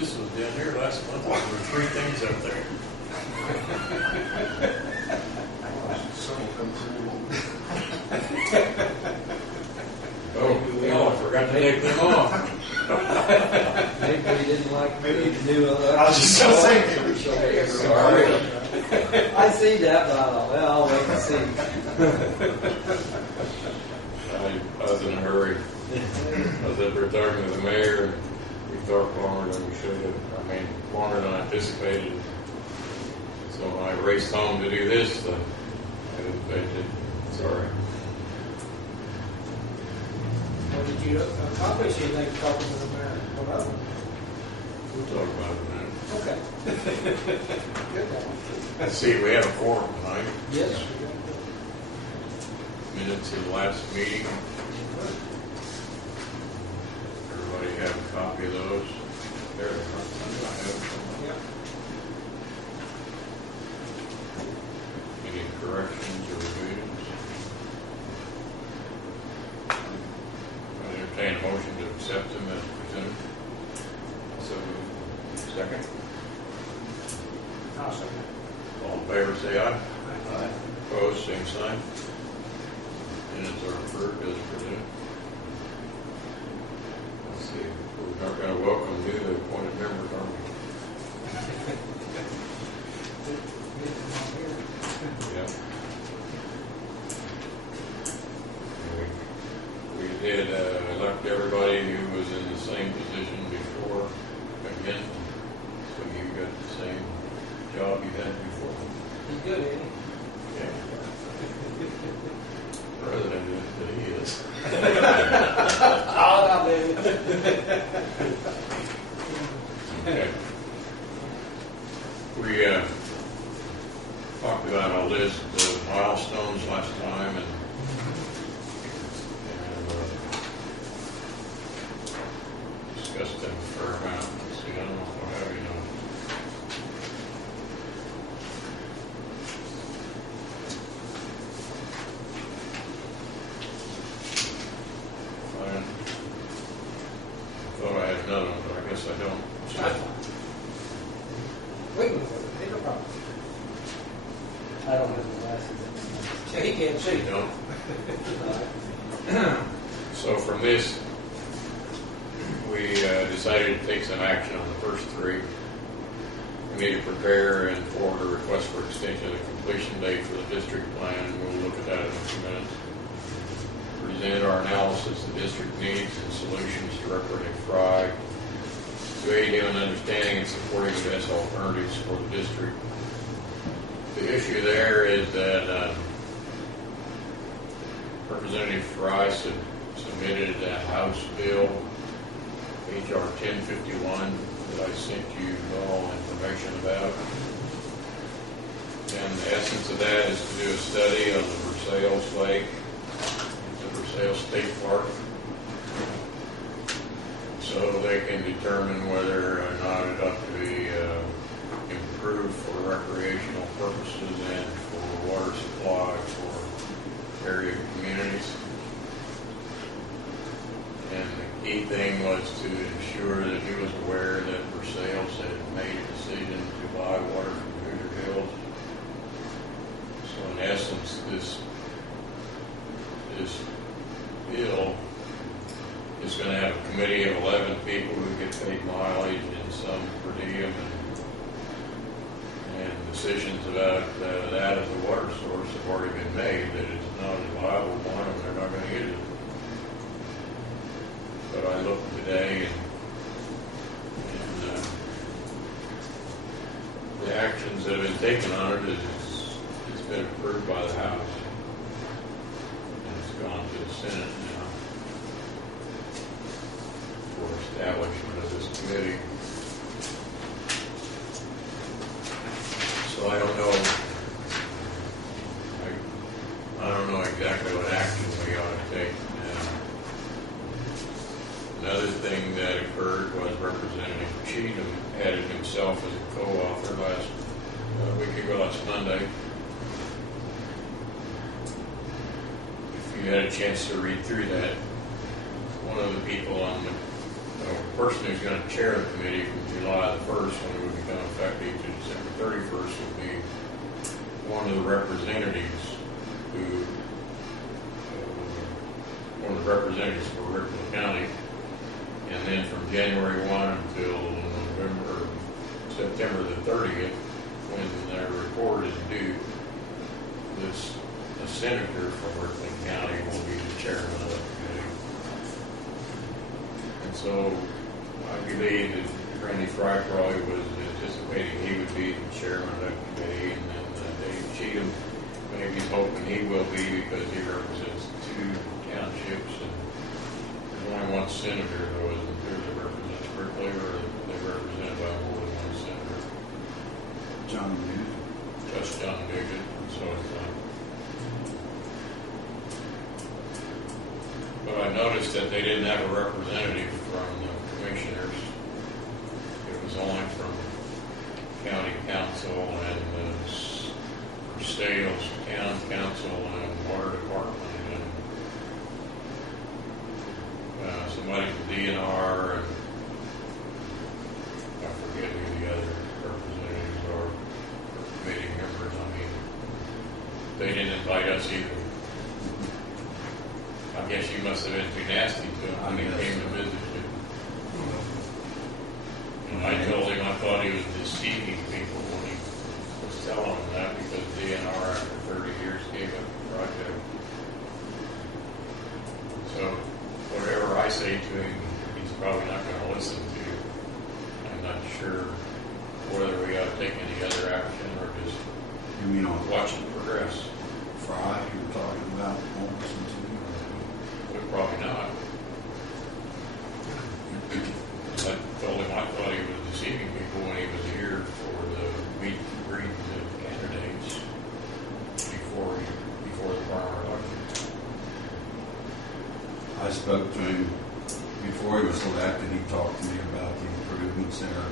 This was down here last month. There were 3 things up there. Some will come through. Oh, I forgot to take them off. Maybe we didn't like Maybe the new I was just gonna say, maybe. Sorry. I see that, but I thought, well, I'll wait and see. I was in a hurry. I was up there talking to the mayor, and we talked longer than we should have. I mean, longer than I anticipated. So when I raced home to do this, I did. Sorry. Well, did you accomplish anything talking to the mayor? What other? We'll talk about it in a minute. Okay. Good one. Let's see, we have a forum tonight. Yes. Minutes of the last meeting. Everybody have a copy of those? There they are. I have them. Yep. Any corrections or revisions? I entertain a motion to accept them as presented. So, second. I'll second. All in favor, say aye. Aye. Opposed, same sign. Minutes are approved as presented. Let's see, we're not going to welcome newly appointed members, are we? Yeah. We did elect everybody who was in the same position before again. So you got the same job you had before. He's good, ain't he? Yeah. President is, but he is. Oh, no, baby. Okay. We talked about a list of milestones last time, and discussed them a fair amount. Let's see, I don't know if I have any notes. I thought I had another one, but I guess I don't. That's fine. We can move it. Ain't no problem. I don't have the glasses. Yeah, he can't see. You know? So from this, we decided to take some action on the first 3. We need to prepare and forward a request for extension of the completion date for the district plan. We'll look at that in a few minutes. Present our analysis of district needs and solutions to Representative Fry to aid him in understanding and supporting the best alternatives for the district. The issue there is that Representative Fry submitted a House bill, H.R. 1051, that I sent you all information about. And the essence of that is to do a study on the Versailles Lake, the Versailles State Park, so they can determine whether or not it ought to be improved for recreational purposes and for water supply for area communities. And the key thing was to ensure that he was aware that Versailles had made a decision to buy water from Hoosier Hills. So in essence, this bill is going to have a committee of 11 people who get paid mileage and some per diem, and decisions about that as a water source have already been made, that it's not a viable one and they're not going to use it. But I looked today and the actions that have been taken on it it's been approved by the House. And it's gone to the Senate now for establishment of this committee. So I don't know exactly what action we ought to take. Another thing that occurred was Representative Cheatham added himself as a co-author last Monday. If you had a chance to read through that, one of the people on the The person who's going to chair the committee from July the 1st, when it would become effective, to December 31st, would be one of the representatives who, one of the representatives for Richland County. And then from January 1 until September the 30th, when their report is due, a senator from Richland County will be the chairman of the committee. And so I believe that Randy Fry probably was anticipating he would be the chairman of the committee, and then Dave Cheatham, maybe he's hoping he will be because he represents 2 townships, and there's only one senator though, isn't there, that represents Berkeley, or they represented by more than one senator? John Newton. Just John Nugent, and so it's but I noticed that they didn't have a representative from the commissioners. It was only from county council and for sales, town council and water department, and somebody from DNR, and I forget who the other representatives are, or committee members. I mean, they didn't invite us either. I guess you must have been too nasty to him when he came to visit you. And I told him I thought he was deceiving people when he was telling them that, because DNR after 30 years gave up the project. So whatever I say to him, he's probably not going to listen to. I'm not sure whether we ought to take any other action or just watch it progress. Fry, you were talking about, won't listen to you. Probably not. I told him I thought he was deceiving people when he was here for the meet and greet of candidates before the farmer election. I spoke to him before he was elected. He talked to me about the improvements there,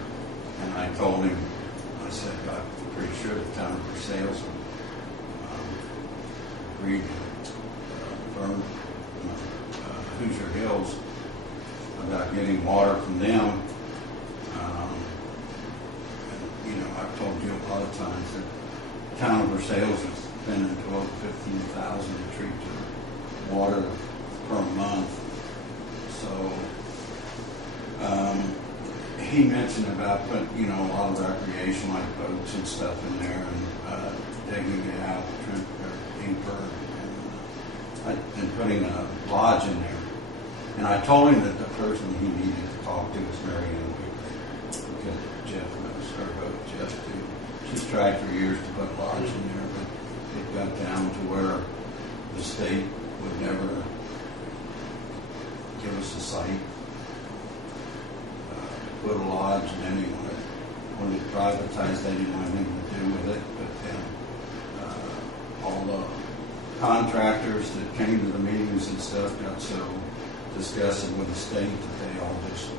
and I told him, I said, I'm pretty sure the town for sales agreed Vernon Hoosier Hills about getting water from them. And, I've told you a lot of times that town of Versailles is spending $12,000 to $15,000 to treat their water per month. So he mentioned about putting, a lot of recreation like boats and stuff in there, and digging it out, deeper, and putting a lodge in there. And I told him that the person he needed to talk to was Mary Ann Wigley, because Jeff knows her, both Jeff too. She's tried for years to put a lodge in there, but it got down to where the state would never give us a site to put a lodge, and then when it privatized, they didn't want anything to do with it. But then all the contractors that came to the meetings and stuff got so disgusted with the state that they all just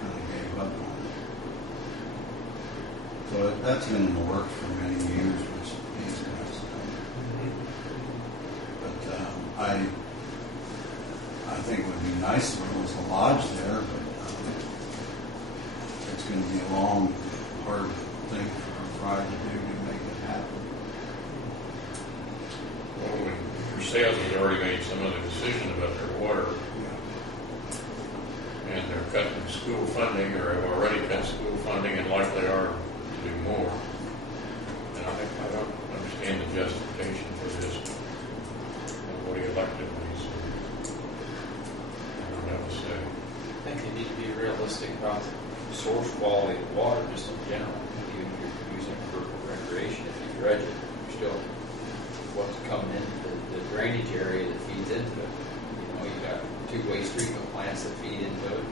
kind of gave up on it. So that's been in the works for many years, which these guys have done. But I think it would be nice if there was a lodge there, but it's going to be a long, hard thing for Fry to do to make it happen. Well, Versailles has already made some other decision about their water. And they're cutting school funding, or have already cut school funding, and likely are to do more. And I don't understand the justification for this. Nobody elected me, so I don't have to say. I think you need to be realistic about the source quality of water just in general. Even if you're using it for recreation, if you dredge it, you're still what's coming into the drainage area that feeds into it. You got 2 waste treatment plants that feed into it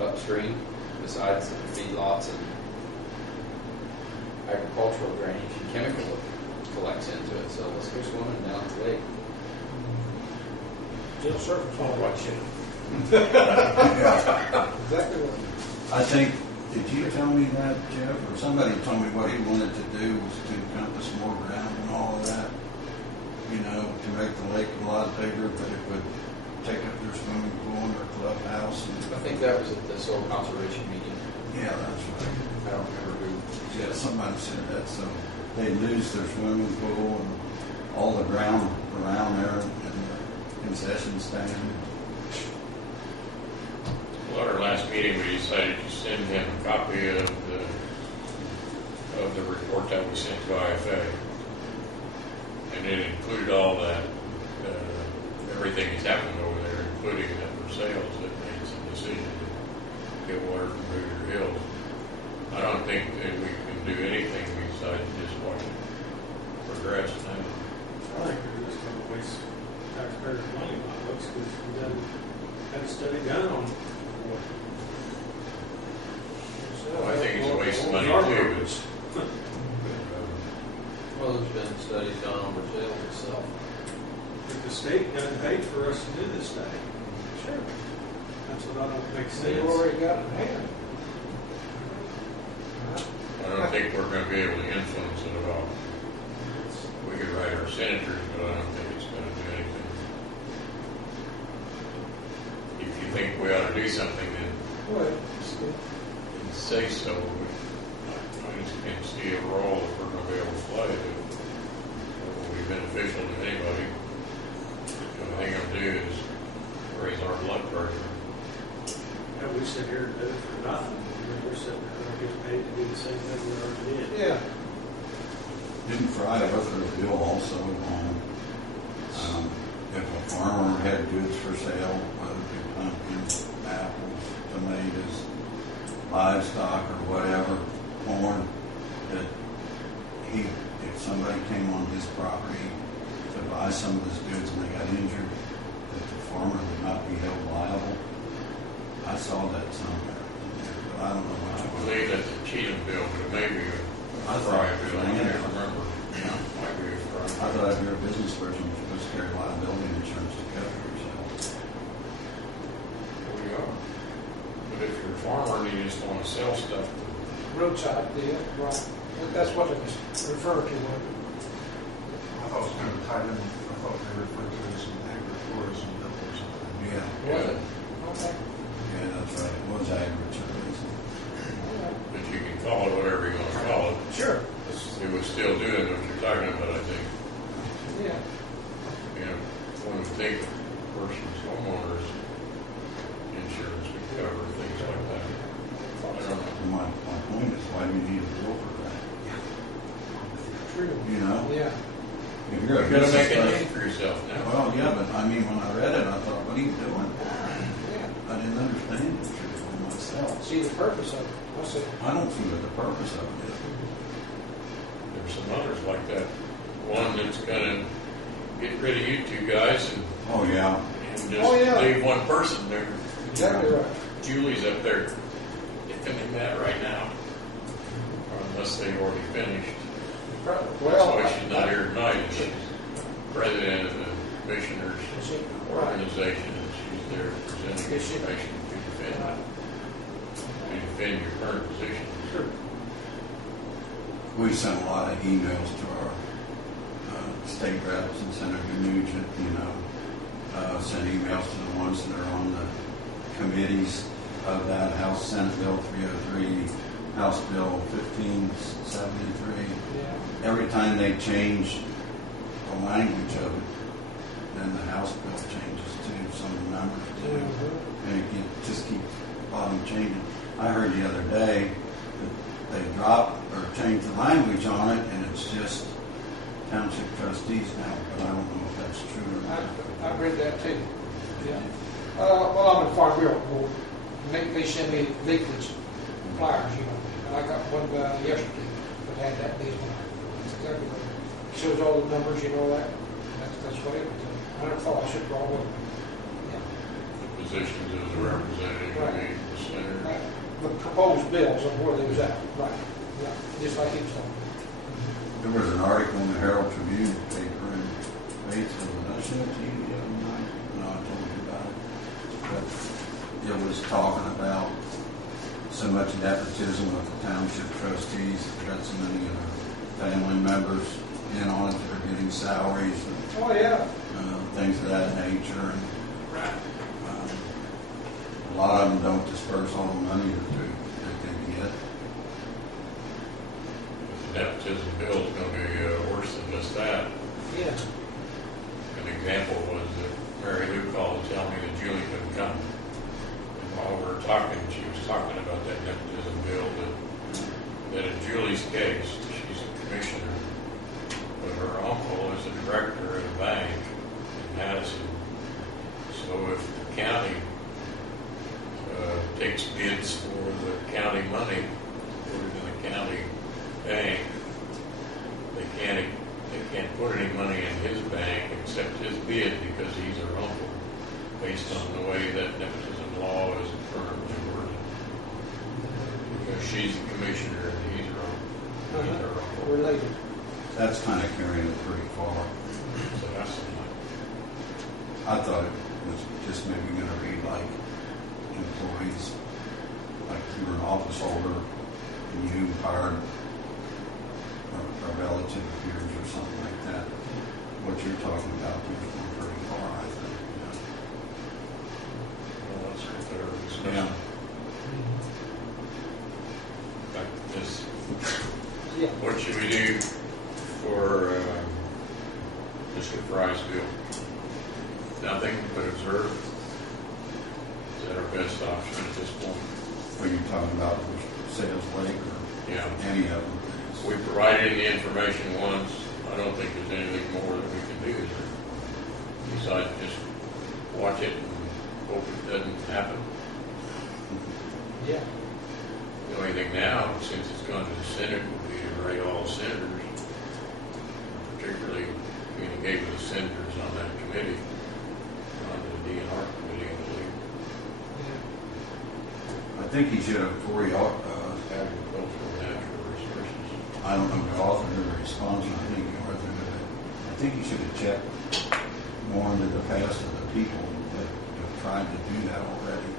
upstream, besides the feedlots and agricultural drainage and chemical collects into it. So let's go swimming down the lake. Jill Surface I'll Water. watch it. Exactly what. I think, did you tell me that, Jeff? Or somebody told me what he wanted to do was to encompass more ground and all of that, to make the lake a lot bigger, but it would take up their swimming pool and their clubhouse house. I think that was at the soil conservation meeting. Yeah, that's right. I don't remember who Yeah, said it. somebody said that, so they lose their swimming pool and all the ground around there and the concession stand. Well, at our last meeting, we decided to send him a copy of the report that we sent to IFA. And it included all that, everything that's happened over there, including that Versailles that made some decision to get water from Booger Hills. I don't think that we can do anything besides just watch it progress now. I think they're just going to waste taxpayers' money on books because we done had a study done on it. Well, I think it's a waste of money Our too. purpose. Well, there's been studies done on Brazil itself. If the state doesn't pay for us to do this study. Sure. That's what I don't make sense. They've already got it in hand. I don't think we're going to be able to influence it at all. We could write our senators, but I don't think it's going to do anything. If you think we ought to do something, then Well, say so. I just can't see a role that we're going to be able to play that will be beneficial to anybody. The only thing it'll do is raise our blood pressure. Yeah, we sit here and do it for nothing. We're sitting there and get paid to do the same thing we already did. yeah. Didn't Friday go through a bill also on if a farmer had goods for sale, whether it be pumpkins, apples, tomatoes, livestock or whatever, corn, that if somebody came on his property to buy some of his goods and they got injured, that the farmer would not be held liable. I saw that somewhere, but I don't know I what you believe that's a Cheatham bill, but it may be I a thought Fry it was bill. I Land. can't remember. Yeah, it might be a I Fry. thought if you're a business person, you're supposed to carry liability insurance to cover yourself. We are. But if you're a farmer and you just want to sell stuff, Roadside deal, right. That's what it was referred to. wasn't it? I thought it was kind of tied in, I thought they referred to it as an agritourism bill or something. Yeah, Was it? Okay. yeah, that's right. It was agritourism. All right. but you can call it whatever you want to call it. Sure. It was still doing what you're talking about, I think. Yeah. You know, one would think a person's homeowner's insurance would cover things like that. I don't know. And my point is, why do you need a bill for that? True. You know? Yeah. If you're a You're going to business make a person- name for yourself now. Well, yeah, but I mean, when I read it, I thought, what are you doing? Yeah. I didn't understand it truthfully myself. See the purpose of it. I see. I don't see what the purpose of it is. There's some others like that. One that's going to get rid of you two guys and Oh, yeah. just Oh, yeah. leave one person there. Exactly right. Julie's up there defending that right now. Or unless they've already finished. That's Well, why she's not here tonight. She's president of the Commissioners Right. Organization, and she's there presenting Is she? information to defend your current position. Sure. We sent a lot of emails to our state reps and Senator Nugent, sent emails to the ones that are on the committees of that, House Senate Bill 303, House Bill 1573. Yeah. Every time they change the language of it, then the House bill changes too, some of the numbers do. Mhm. And just keeps bottom changing. I heard the other day that they dropped or changed the language on it, and it's just township trustees now, but I don't know if that's true or not. I read that too. Yeah. Well, I'm in Farm Bureau Board. They send me leaflets, flyers, and I got one guy yesterday that had that deal. That's exactly what it shows all the numbers, that. That's what it was. I never thought I should draw one. Yeah. The positions as a representative, Right. the senator. The proposed bills of where they was at. Right. Yeah. Just like he was talking. There was an article in the Herald Tribune paper in Batesville. Did I show it to you the other night? No, I told you about it. But it was talking about so much nepotism with the township trustees. They've got so many of their family members in on it that are getting salaries and Oh, yeah. things of that nature. And, a lot of them don't disperse all the money that they get. The nepotism bill is going to be worse than just that. Yeah. An example was that Mary Lou called to tell me that Julie couldn't come. And while we were talking, she was talking about that nepotism bill, that in Julie's case, she's a commissioner, but her uncle is a director at a bank in Madison. So if the county takes bids for the county money, put it in the county bank, they can't put any money in his bank except his bid because he's her uncle, based on the way that nepotism law is currently worded. Because she's the commissioner and he's her uncle. Related. That's kind of carrying it pretty far. So that's I thought it was just maybe going to read like employees, like you were an office holder and you hired a relative of yours or something like that. What you're talking about is going pretty far, I think. well, that's what they're discussing. Yeah. Back to this. Yeah. What should we do for Mr. Fry's bill? Nothing but observe. Is that our best option at this point? Are you talking about the sales lake or Yeah. any of them? We provided the information once. I don't think there's anything more that we can do there. Besides just watch it and hope it doesn't happen. Yeah. The only thing now, since it's gone to the Senate, would be to write all senators, particularly communicate with the senators on that committee, on the DNR committee, I believe, Yeah. I think he should have, before he, agricultural and natural resources. I don't know the author of the response, I think the author of it. I think he should have checked more into the past of the people that have tried to do that already.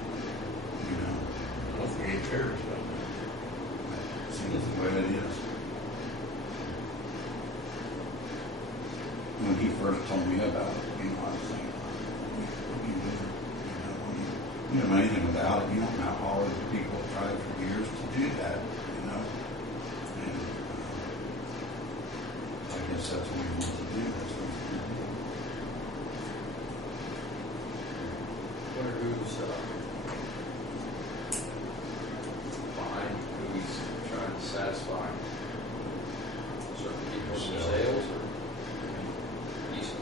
You know, I don't think he cares about that. it seems the way it is. When he first told me about it, you know, I was thinking, what do you do? You know, when you don't know anything about it, you don't know how hard the people have tried for years to do that, you know. And I guess that's what we want to do. That's what we want to do. Wonder who's behind, who he's trying to satisfy? Certain people in sales or?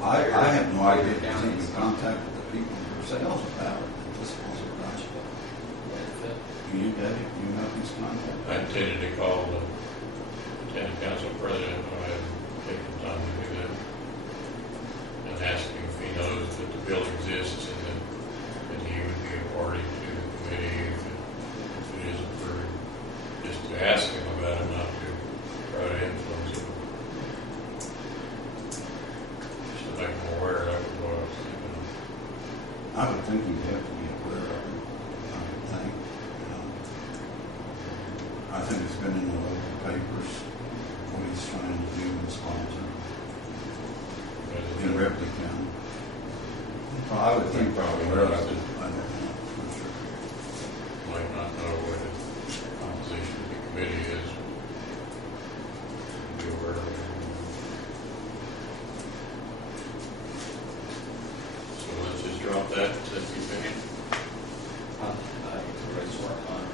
I have no idea if he's even contacted the people for sales about it at this point. You, Dave, you know who's contacted? I intended to call the town council president, but I haven't taken time to do that. And ask him if he knows that the bill exists and that he would be a party to the committee if it is approved. Just to ask him about it, not to try to influence him. Just to make him aware, that was what I was thinking of. I would think you'd have to be aware of it. I would think. You know. I think it's been in the local papers what he's trying to do and sponsor in Ripley County. Well, I would think probably aware of it. I don't know for sure. Might not know what the composition of the committee is. Be aware of it. So let's just drop that, is that your opinion? Everybody's working on it.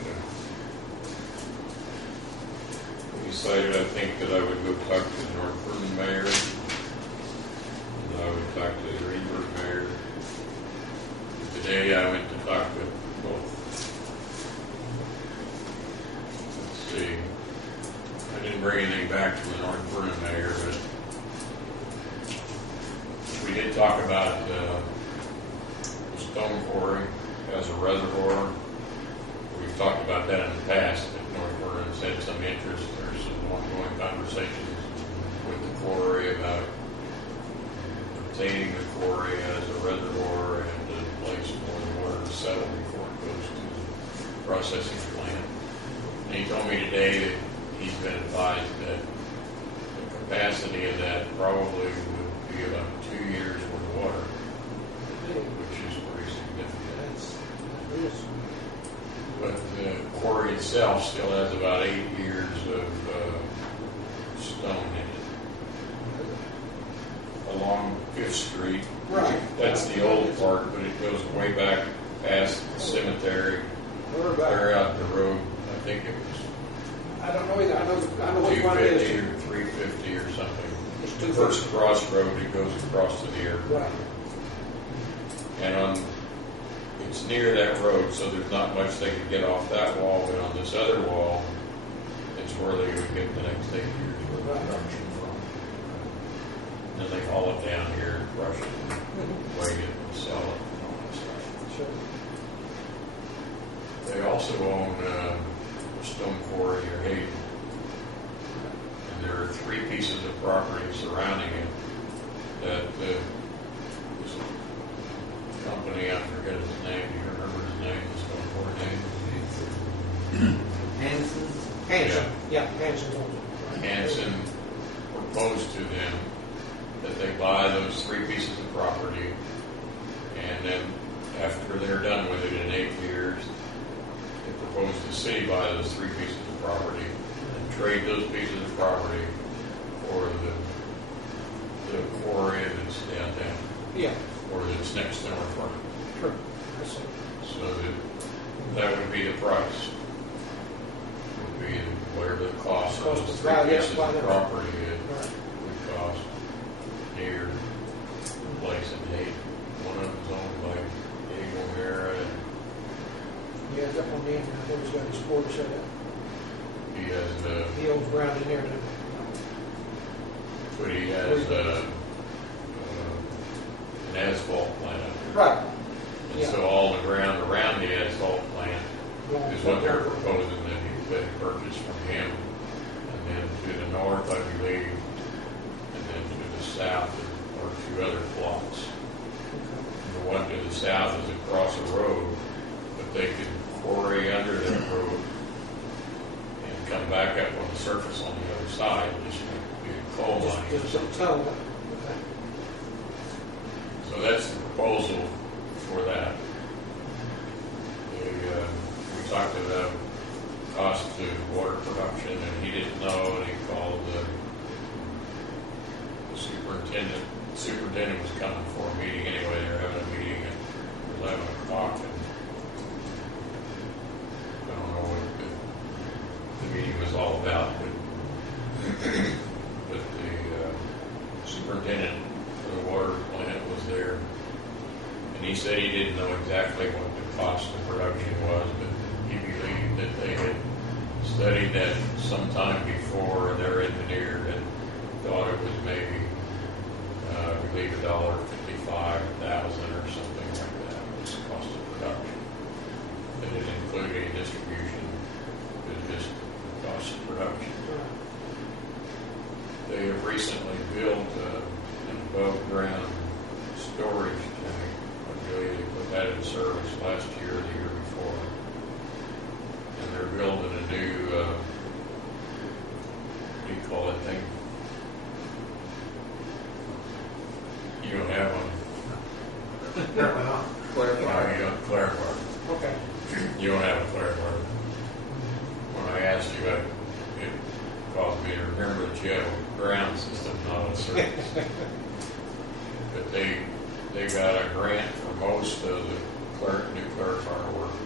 Okay. We decided, I think, that I would go talk to the North Vernon mayor, and I would talk to the Greenberg mayor. Today I went to talk with both. Let's see. I didn't bring anything back from the North Vernon mayor, but we did talk about the stone quarry as a reservoir. We've talked about that in the past, that North Vernon's had some interest. There's some ongoing conversations with the quarry about obtaining the quarry as a reservoir and a place for the water to settle before it goes to the processing plant. And he told me today that he's been advised that the capacity of that probably would be about 2 years worth of water, which is itself still has about 8 years of stone in it. Along Fifth Street. Right. That's the old part, but it goes way back past the cemetery, What about? clear out the road. I think it was I don't know either. I know which one it 250 is. or 350 or something. It's The 250. first crossroad, it goes across to the airport. Right. And it's near that road, so there's not much they could get off that wall, but on this other wall, it's where they would get the next 8 years of production from. And they haul it down here and brush it, and weigh it and sell it and all that stuff. Sure. They also own Stone Quarry or Hayden. And there are 3 pieces of property surrounding it that is a company, I forget his name, do you remember his name, the Stone Quarry name? Hanson. Yeah, Hanson's on it. Hanson proposed to them that they buy those 3 pieces of property, and then after they're done with it in 8 years, they proposed the city buy those 3 pieces of property and trade those pieces of property for the quarry that's downtown, Yeah, or that's next to North Fork. true. I see. So that would be the price. Would be whatever the cost of Cost those to 3 buy that, pieces buy of that. property Right. would cost near the place in Hayden. One of them's owned by Dave O'Hara, and Yeah, it's up on the end. I think he's got his quarter set up. he has He owns ground in there too. but he has an asphalt plant up there. Right. And Yeah. so all the ground around the asphalt plant Going is what they're up there. proposing that they purchase from him. And then to the north, I believe, and then to the south are 2 other plots. The one to the south is across a road, but they could quarry under that road and come back up on the surface on the other side, just be a coal mining. Just a tunnel. Okay. So that's the proposal for that. We talked about cost to water production, and he didn't know, and he called the superintendent. The superintendent was coming for a meeting anyway. They were having a meeting at 11 o'clock, and I don't know what the meeting was all about, but the superintendent for the water plant was there, and he said he didn't know exactly what the cost of production was, but he believed that they had studied that sometime before, and their engineer had thought it was maybe, I believe, $1,055,000 or something like that was the cost of production. It didn't include any distribution, it was just cost of production. They have recently built an above-ground storage tank. I believe they put that in service last year or the year before. And they're building a new, what do you call that thing? You don't have one? Apparently not. No, you don't, clarifier. Okay. You don't have a clarifier. When I asked you, it caused me to remember that you have a ground system, not a service. But they got a grant for most of the new clarifier work.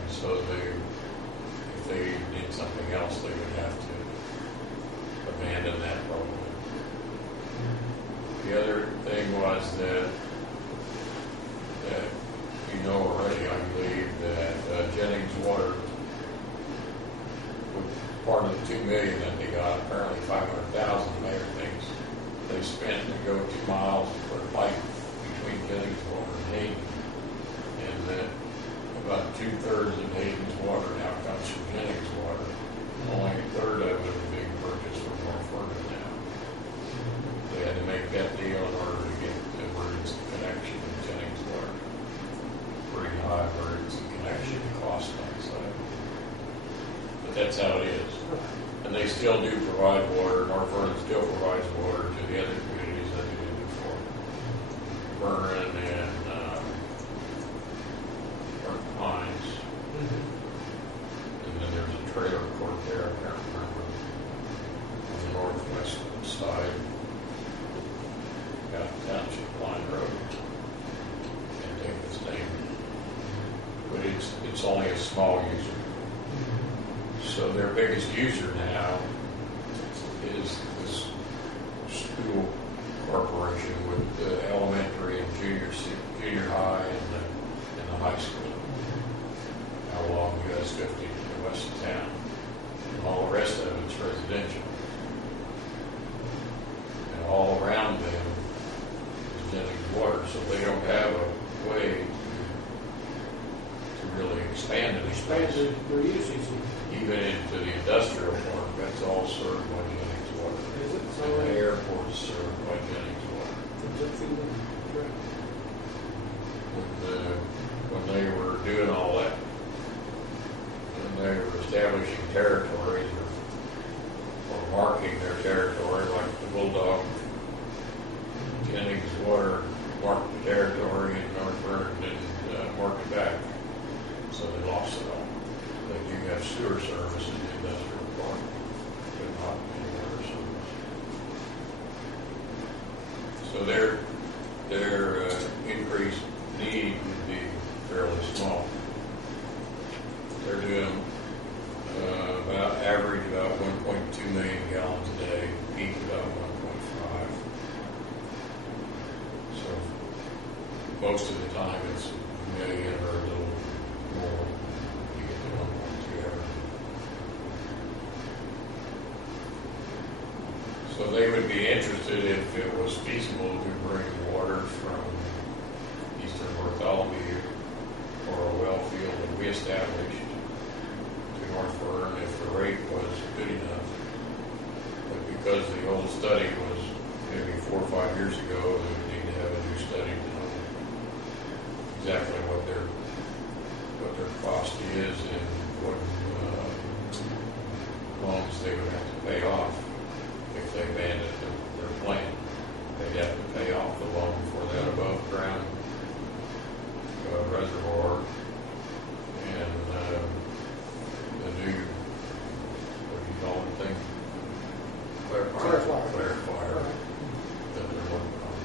And so if they did something else, they would have to abandon that probably. The other thing was that you know already, I believe, that Jennings Water, part of the $2 million that they got, apparently $500,000 major things they spent to go 2 miles to put a pipe between Jennings Water and Hayden, and that about 2/3 of Hayden's water now comes from Jennings Water. Only 1/3 of it is being purchased from North Fork now. They had to make that deal in order to get the emergency connection to Jennings Water. Pretty high emergency connection cost on the side. But that's how it is. And they still do provide water. North Fork still provides water to the other communities that they did before. Vernon and Pines. small user. So their biggest user now is this school corporation with the elementary and junior high and the high school along US 50 to the west of town. And all the rest of it's residential. And all around them is Jennings Water, so they don't have a way to really expand it. Expand their usage. Even into the industrial park, that's all served by Jennings Water. Is it? So, And the airport is served by Jennings Water. When they were doing all that, when they were establishing territories or marking their territory, like the Bulldog, Jennings Water marked the territory and North Vernon didn't mark it back, so they lost it all. They do have sewer service in the industrial park, but not any water service. So their increased need would be fairly small. They're doing average about 1.2 million gallons a day, peak about 1.5. So most of the time it's a million or a little more. You get to 1.2 average. So they would be interested if it was feasible to bring water from eastern Bartholomew or a well field that we established to North Vernon if the rate was good enough. But because the old study was maybe 4 or 5 years ago, they would need to have a new study to know exactly what their cost is and what loans they would have to pay off if they abandoned their plan. They'd have to pay off the loan for that above ground reservoir and the new, what do you call it thing? Clarifier that they're working on.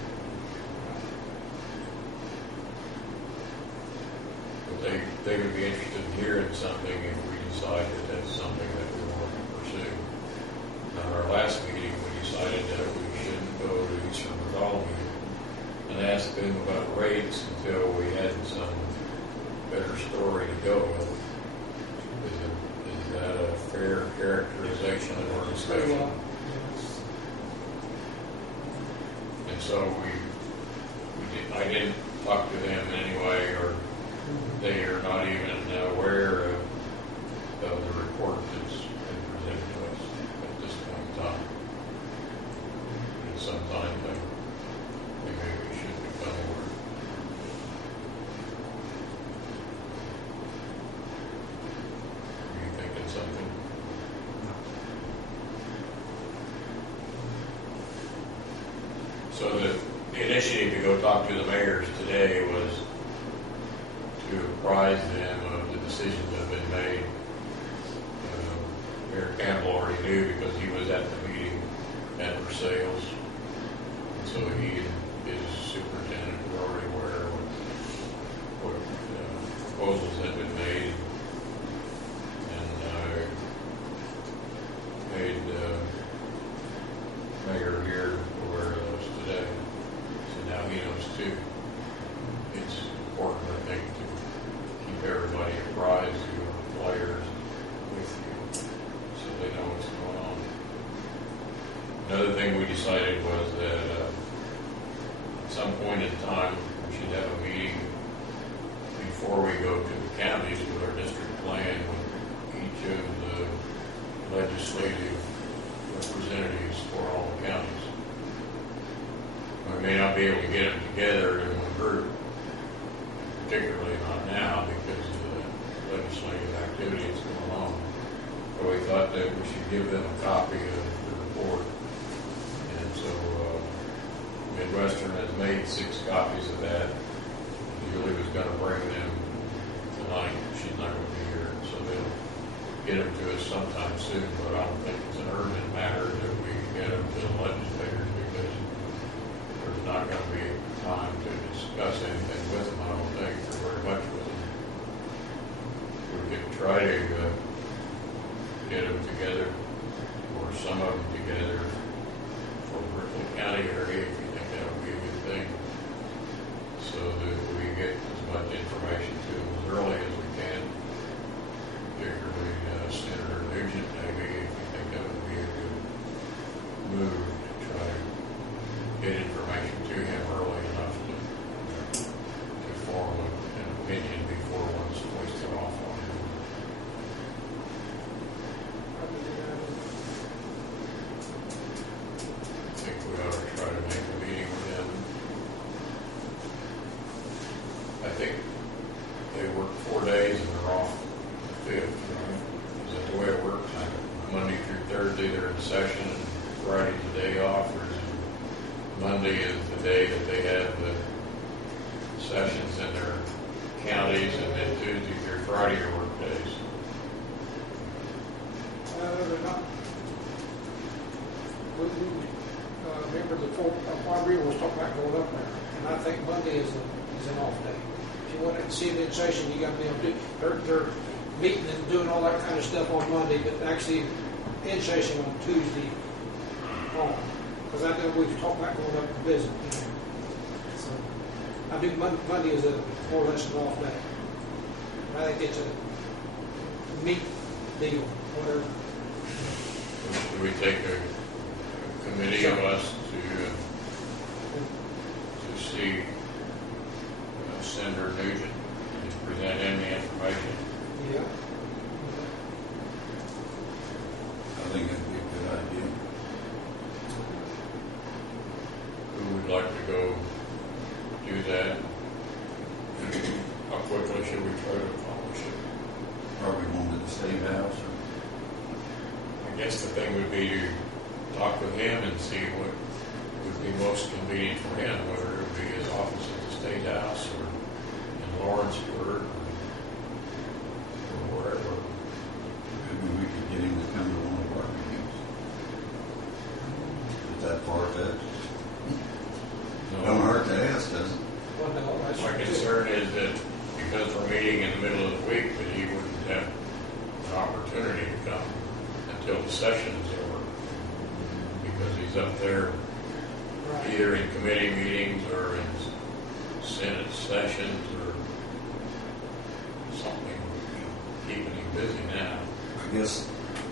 But they would be interested in hearing something if we decide that that's something that we want to pursue. At our last meeting, we decided that we shouldn't go to Eastern Bartholomew and ask them about rates until we had some better story to go with. Is that a fair characterization of our discussion? And so I didn't talk to them anyway, or they are not even aware of the report that's been presented to us at this point in time. And sometimes maybe we should become aware. Are you thinking something? So the initiative to go talk to the mayors today was to apprise them of the decisions that have been made. Mayor Campbell already knew because he was at the meeting at Versailles. So he and his superintendent were already aware of what proposals had been made. And made Mayor here aware of those today. So now he knows too. It's important, I think, to keep everybody apprised, your players with you, so they know what's going on. Another thing we decided was that at some point in time, we should have a meeting before we go to the counties with our district plan with each of the legislative representatives for all the counties. We may not be able to get them together in one group, particularly not now because of the legislative activity that's going on. But we thought that we should give them a copy of the report. And so Midwestern has made 6 copies of that. Julie was going to bring them tonight. She's not going to be here. So they'll get them to us sometime soon. But I don't think it's an urgent matter that we get them to the legislators because there's not going to be time to discuss anything with them. I don't think very much with them. We could try to get them together, or some of them together for Bristol County area, if you think that would be a good thing, so that we get as much information to them as early as we can, particularly Senator Nugent, maybe, if you think that would be a good move to try to get information to him early enough to form an opinion before one's hoisted off on him. I think we ought to try to make a meeting with them. I think they work 4 days and they're off the 5th, right? Is that the way it works? Monday through Thursday they're in session and Friday's the day off, or is it Monday is the day that they have the sessions in their counties, and then Tuesday through Friday are work days? They're not. Remember the Farm Bureau was talking about going up there, and I think Monday is an off day. If you want to see them in session, you got to be able to do, they're meeting and doing all that kind of stuff on Monday, but actually in session on Tuesday on. Because I know we've talked about going up to visit, you know. So I think Monday is a more or less an off day. I think it's a meat deal, whatever. Should we take a committee of us to see Senator Nugent and present him the information? Yeah. I think it'd be a good idea. Who would like to go do that? How quickly should we try to accomplish it? Probably going to the state house or. I guess the thing would be to talk with him and see what would be most convenient for him, whether it would be his office at the State House or in Lawrenceburg or wherever. Maybe we could get him to come to one of our meetings. Is that far-fetched? Don't hurt to ask, does it? Well, no, that's My concern is that because we're meeting in the middle of the week, that he wouldn't have an opportunity to come until the session is over, because he's up there right. either in committee meetings or in Senate sessions or something, keeping him busy now. I guess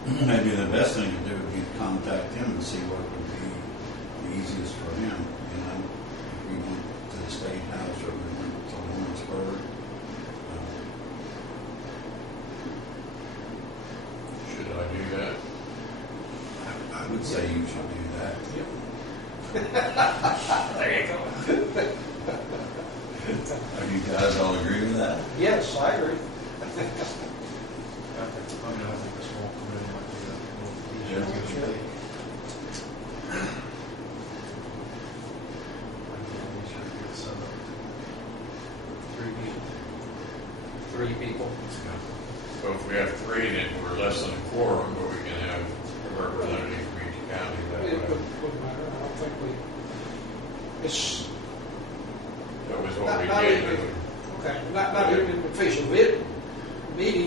maybe the best thing to do would be to contact him and see what would be the easiest for him. You know, if we went to the state house or we went to Lawrenceburg. Should I do that? I would say you should do that. There you go. Are you guys all agree with that? Yes, I agree. I think a small committee might do that a little easier. Yeah, sure. Might be easier to get set up. 3 people. 3 people. So if we have 3, then we're less than a quorum, but we can have a representative from each county that It way. wouldn't matter. I don't think it's That was what we not did. even, okay, not even an official meeting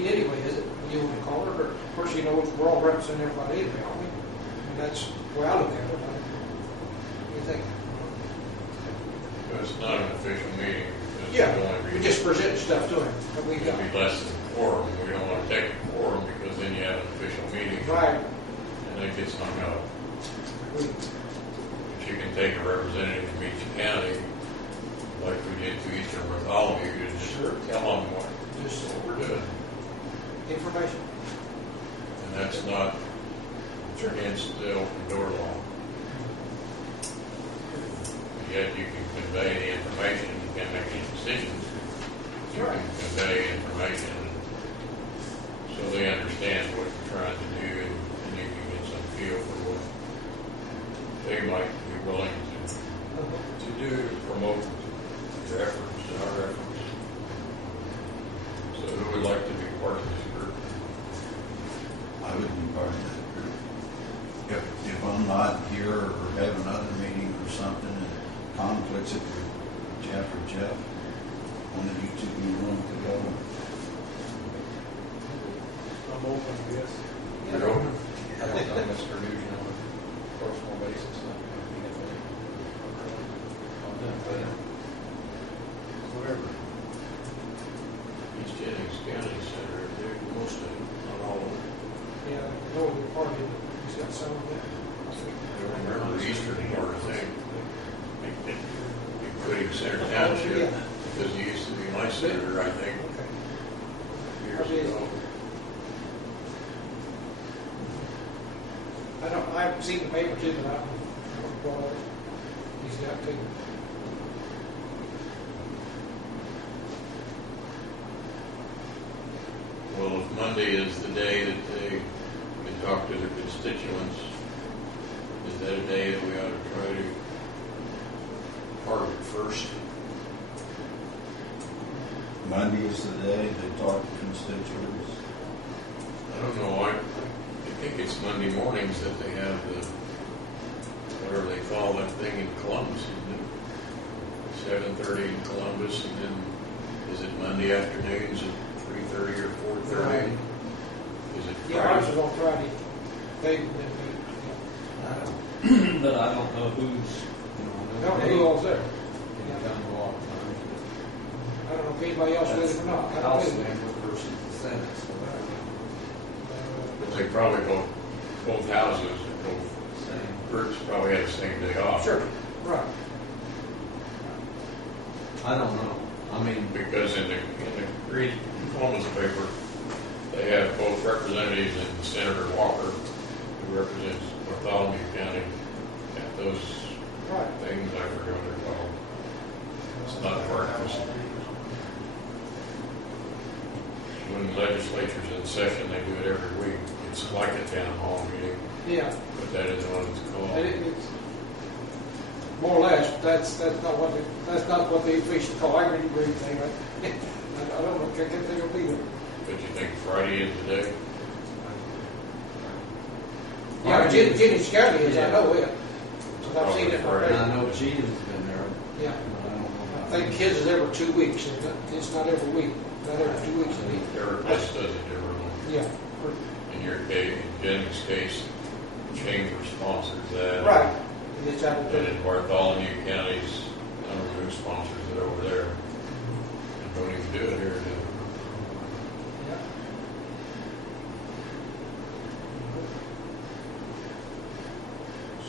anyway, is it? You want to call it, or of course, you know, we're all representing everybody anyway, aren't we? And that's the way I look at it. What do you think? But it's not an official meeting. It's Yeah, the only we reason. just present stuff to him, and we It'd got. be less than a quorum. We don't want to take a quorum because then you have an official meeting. Right. And it gets hung up. We- If you can take a representative from each county, like we did to Eastern Bartholomew, to just Sure. tell them what Just we're doing. information. And that's not against the open door law. Yet you can convey the information, you can't make any decisions. You Right. can convey information so they understand what you're trying to do, and you can get some feel for what they might be willing to do to promote your efforts and our efforts. So who would like to be part of this group? I would be part of that group. If I'm not here or have another meeting or something that conflicts it with Jeff or Jeff, one of you two be willing to go. I'm open, I guess. You're open? I don't know Mr. Nugent on a personal basis. Whatever. East Jennings County Center, they're most of it, not all of it. Yeah, the northern part of it, he's got some of that. I don't remember the eastern part, I think. Including Center Township, because it used to be my senator, I think, Okay. years ago. I haven't seen the papers in, but he's got two. Well, if Monday is the day that they can talk to their constituents, is that a day that we ought to try to target first? Monday is the day they talk to constituents. I don't know, I think it's Monday mornings that they have the, whatever they call that thing in Columbus, isn't it? 7:30 in Columbus, and then, is it Monday afternoons at 3:30 or 4:30? Right. Is it Yeah, ours Friday? was on Friday. They, But I don't know who's, I don't know who all's there. Done a lot of times. I don't know if anybody else did it or not. I don't House know. member versus the Senate, so But they probably both houses, or both same. groups probably had the same day off. Sure, right. I don't know. I mean, Because in the Green Columbus paper, they have both representatives and Senator Walker, who represents Bartholomew County, at those Right. things, I forget what they're called. It's not breakfast. When the legislature's in session, they do it every week. It's like a town hall meeting, Yeah. but that is what it's And called. it's more or less, that's not what the official call. I really agree with you. I don't know, I can't think of either. But you think Friday is the day? Yeah, Jennings County is, I know it. 'Cause I've seen it and already. I know Cheatham's been there. Yeah. But I don't know I about think his is every 2 weeks, and it's not every week, not every 2 weeks. Every place does it differently. Yeah. In your case, in Jennings' case, Chamber sponsors that. Right. And it's out And there. in Bartholomew County's, I don't know who sponsors it over there. And don't even do it here, do they? Yeah.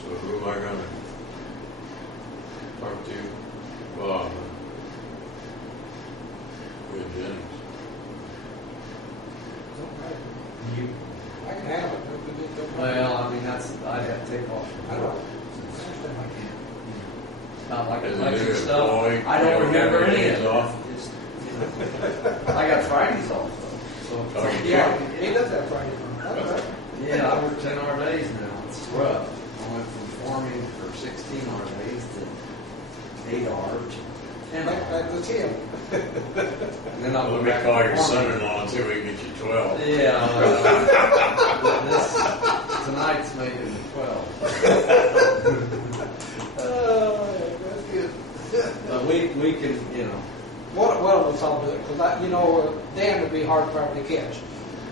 So who am I gonna talk to? Bob. With Jennings. Don't matter. You, I can handle it. Don't matter. well, I mean, I'd have to take off I from don't. work. I I can't. It's not like As a election new stuff. employee, I you don't ever remember have any days of it. off? It's, I got Fridays off though. Oh, So, you Yeah, he does that Friday. Okay. yeah, I work 10-hour days now. It's rough. I went from farming for 16-hour days to 8 hours to 10 Like hours. that's him. And then I Let went me back call to your farming. son-in-law and see if we can get you 12. Yeah, this tonight's making it 12. That's good. But we can, What was all do it? Because Dan would be hard probably to catch.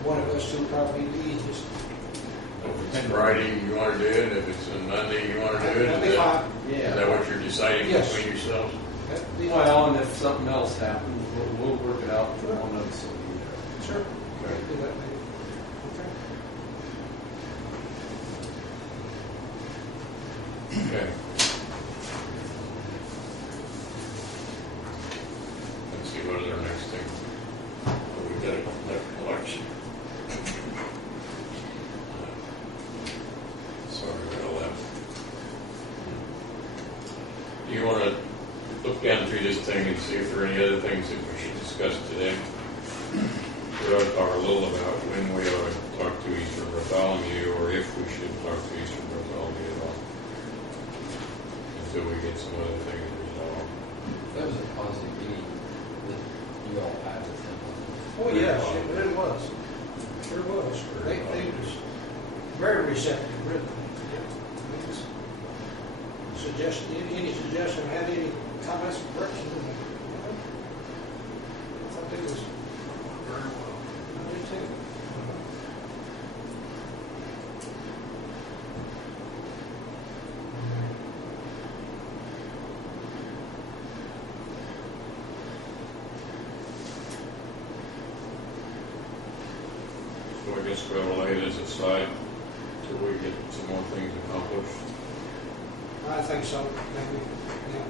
One of us two probably be the easiest. If it's Friday, you wanna do it, if it's a Monday, you wanna do it, That'd be is fine. that what you're deciding Yes. between yourselves? That'd be Well, and if something else happens, we'll work it out for one of us will be there. Sure. We can do that maybe. Okay. Okay. Let's see, what is our next thing? Oh, we got a election. Sorry, we got 11. Do you want to look down through this thing and see if there are any other things that we should discuss today? We ought to talk a little about when we ought to talk to Eastern Bartholomew, or if we should talk to Eastern Bartholomew at all, until we get some other things resolved. That was a positive meeting that you all had with them. Oh, yes, it really was. Sure was. They was very receptive, really. Yeah. It was- any suggestion, had any comments or corrections? I think it was very well. I did too. guess we'll lay this aside till we get some more things accomplished. I think so, maybe, yeah.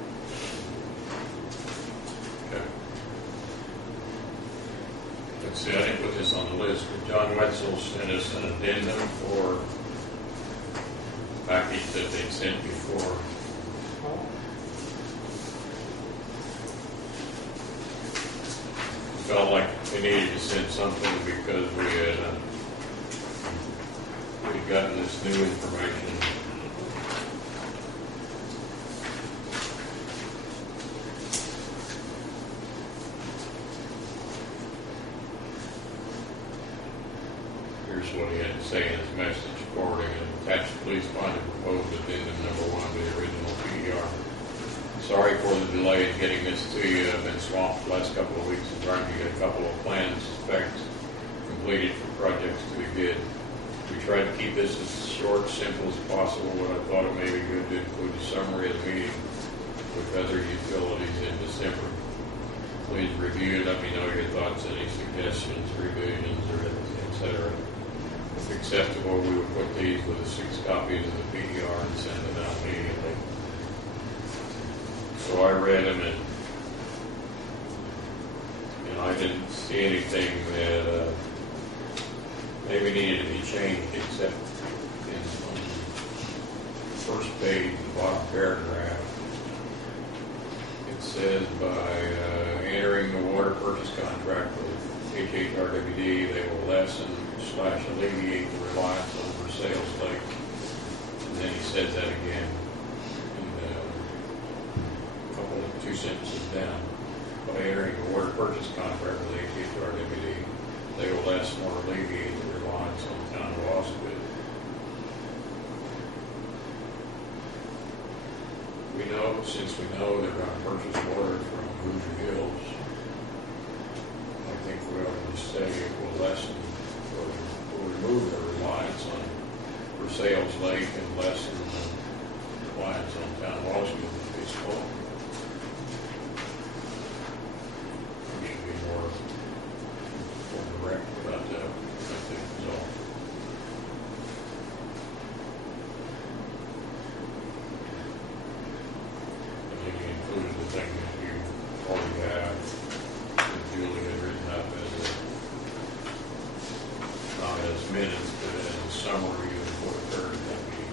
Okay. Let's see, I didn't put this on the list, but John Wetzel sent us an addendum for package that they sent before. Oh, Felt like we needed to send something because we'd gotten this new information. Here's what he had to say in his message, forwarding an attached police bond and proposed addendum number 1 to the original PDR. Sorry for the delay in getting this to you. I've been swamped the last couple of weeks and trying to get a couple of plans, specs completed for projects to be bid. We tried to keep this as short, simple as possible, but I thought it may be good to include a summary of the meeting with other utilities in December. Please review, let me know your thoughts, any suggestions, revisions, or et cetera. If acceptable, we will put these with the 6 copies of the PDR and send them out immediately. So I read them, and I didn't see anything that maybe needed to be changed, except in on the first page, the bottom paragraph. It says by entering the water purchase contract with HHRWD, they will lessen/alleviate the reliance on Versailles Lake. And then he says that again. 2 sentences down. By entering a water purchase contract with HHRWD, they will lessen or alleviate the reliance on the town of Wasabit. Since we know they're going to purchase water from Hoosier Hills, I think we ought to just say it will lessen or will remove the reliance on Versailles Lake and lessen the reliance on the town of Wasabit at this point. More direct about that, I think, is all. And then he included the thing that you already have, that Julie had written up as not as minutes, but as a summary of what occurred at that meeting.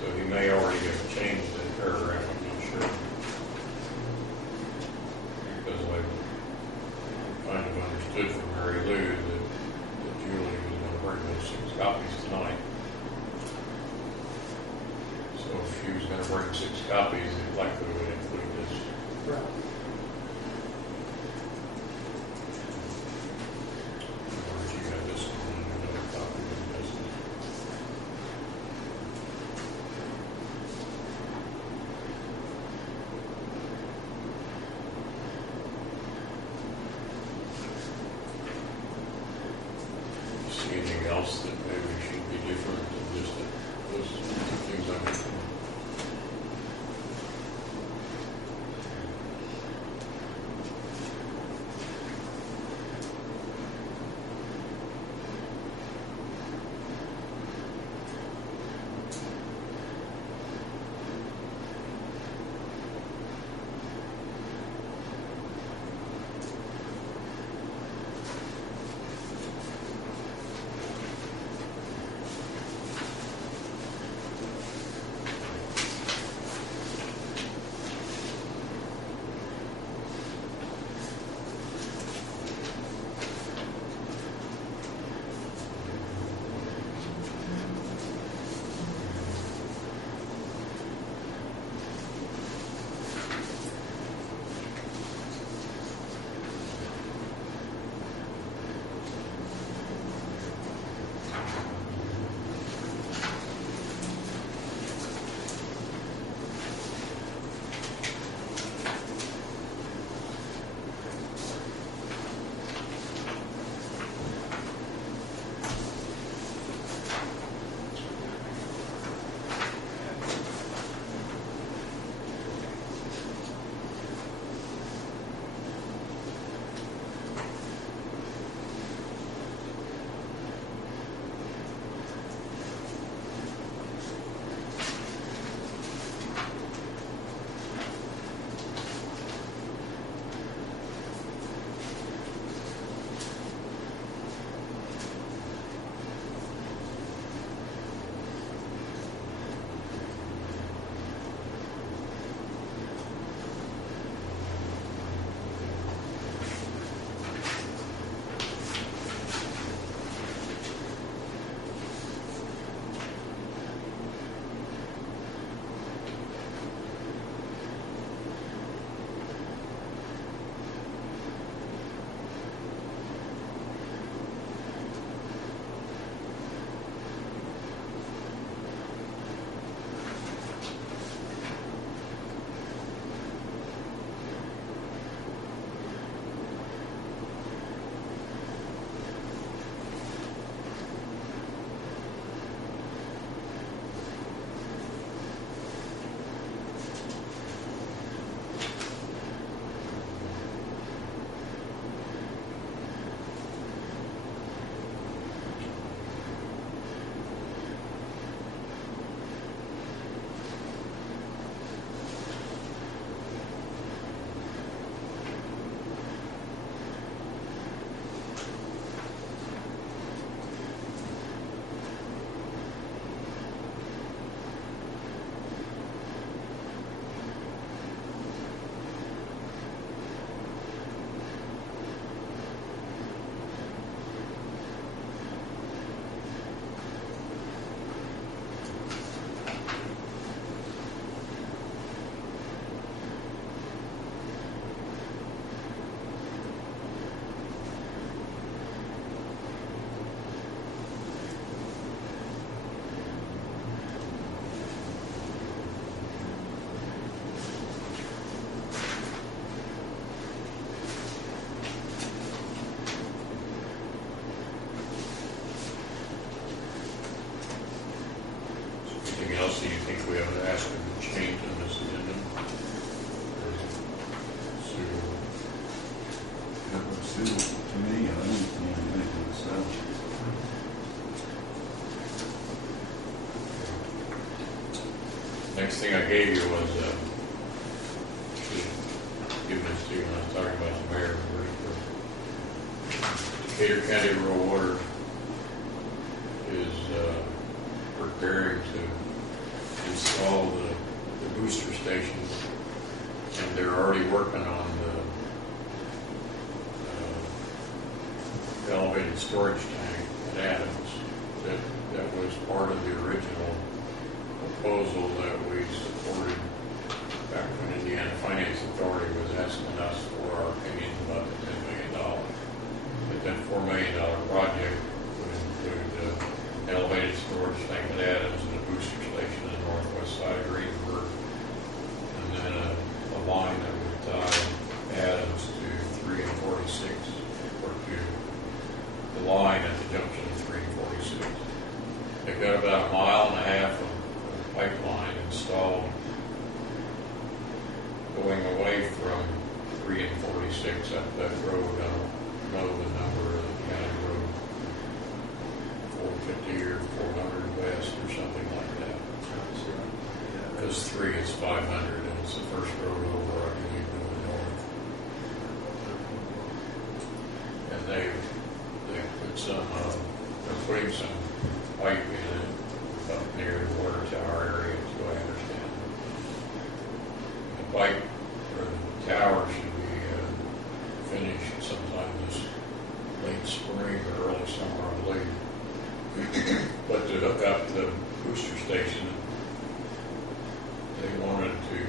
So he may already have changed that paragraph, I'm not sure. Because I kind of understood from Mary Lou that Julie was going to bring those 6 copies tonight. So if she was going to bring 6 copies, it likely would include this. right. Or if you have this one and another copy of this. See anything else that maybe should be different than just those 2 things I mentioned? next thing I gave you was, giving this to you when I was talking about the mayor. Decatur County Rural Water is preparing to install the booster stations, and they're already working on the elevated storage tank at Adams. That was part of the original proposal that we supported back when Indiana Finance Authority was asking us for our opinion about the $10 million. But that $4 million project would include elevated storage tank at Adams and a booster station in the northwest side of Greensburg, and then a line that would tie Adams to 3 and 46, or to the line at the junction of 3 and 46. They've got about 1.5 miles of pipeline installed going away from 3 and 46 up that road. I don't know the number of the county road, 450 or 400 west or something like that. Because 3 is 500, and it's the first road over, I believe, to the north. And they put some, they're putting some pipe in it up near the water tower area, so I understand. The pipe or the tower should be finished sometime this late spring or early summer, I believe. But to hook up the booster station, they wanted to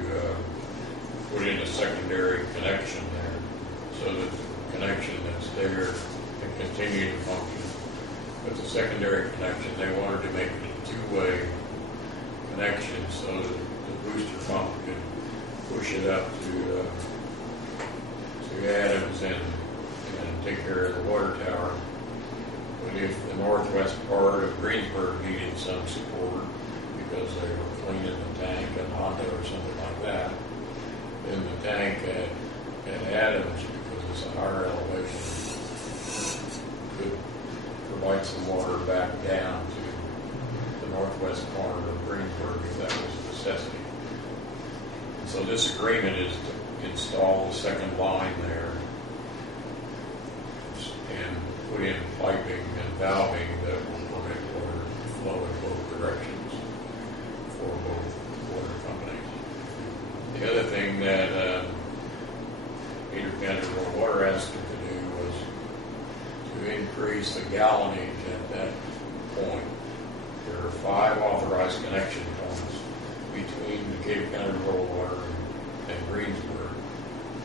put in a secondary connection there so that the connection that's there can continue to function. But the secondary connection, they wanted to make it a two-way connection so that the booster pump could push it up to Adams and take care of the water tower. But if the northwest part of Greensburg needed some support because they were cleaning the tank in Honda or something like that, then the tank at Adams, because it's a higher elevation, could provide some water back down to the northwest corner of Greensburg if that was a necessity. And so this agreement is to install the second line there and put in piping and valving that will permit water to flow in both directions for both water companies. The other thing that Peter County Rural Water asked them to do was to increase the gallonage at that point. There are 5 authorized connection points between Decatur County Rural Water and Greensburg.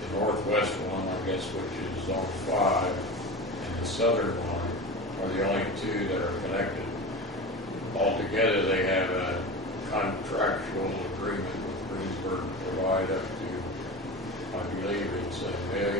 The northwest one, I guess, which is zone 5, and the southern one are the only 2 that are connected. Altogether, they have a contractual agreement with Greensburg to provide up to, I believe it's 1.5 million